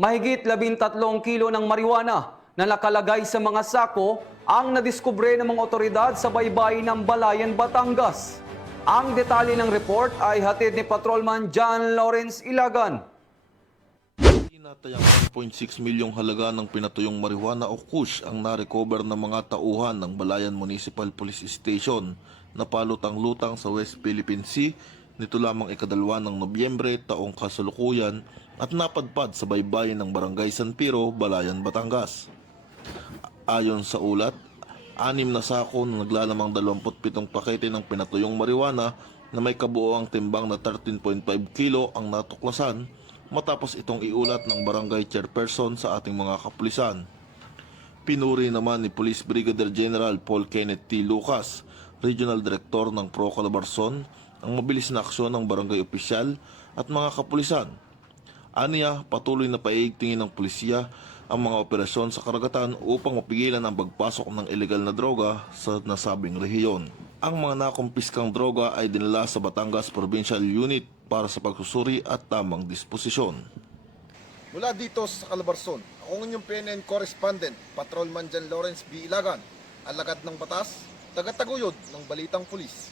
Mahigit 13 kilo ng marijuana na nakalagay sa mga sako ang nadiskubre ng mga otoridad sa baybayin ng Balayan, Batangas. Ang detalye ng report ay hatid ni Patrolman John Lawrence Ilagan. Tinatayang 1.6 milyong halaga ng pinatuyong marijuana o kush ang narecover ng mga tauhan ng Balayan Municipal Police Station na palutang-lutang sa West Philippine Sea nito lamang ikadalwa ng Nobyembre taong kasalukuyan at napadpad sa baybayin ng Barangay San Piro, Balayan, Batangas. Ayon sa ulat, 6 na sako na naglalamang 27 pakete ng pinatuyong marijuana na may kabuoang timbang na 13.5 kilo ang natuklasan matapos itong iulat ng barangay chairperson sa ating mga kapulisan. Pinuri naman ni Police Brigadier General Paul Kenneth T. Lucas, Regional Director ng Pro Calabarzon, ang mabilis na aksyon ng barangay opisyal at mga kapulisan. Aniya, patuloy na paigtingin ng pulisya ang mga operasyon sa karagatan upang mapigilan ang pagpasok ng ilegal na droga sa nasabing rehiyon. Ang mga nakumpiskang droga ay dinala sa Batangas Provincial Unit para sa pagsusuri at tamang disposisyon. Mula dito sa Calabarzon, ako inyong PNN Correspondent, Patrolman John Lawrence B. Ilagan, alagad ng batas, tagataguyod ng Balitang Pulis.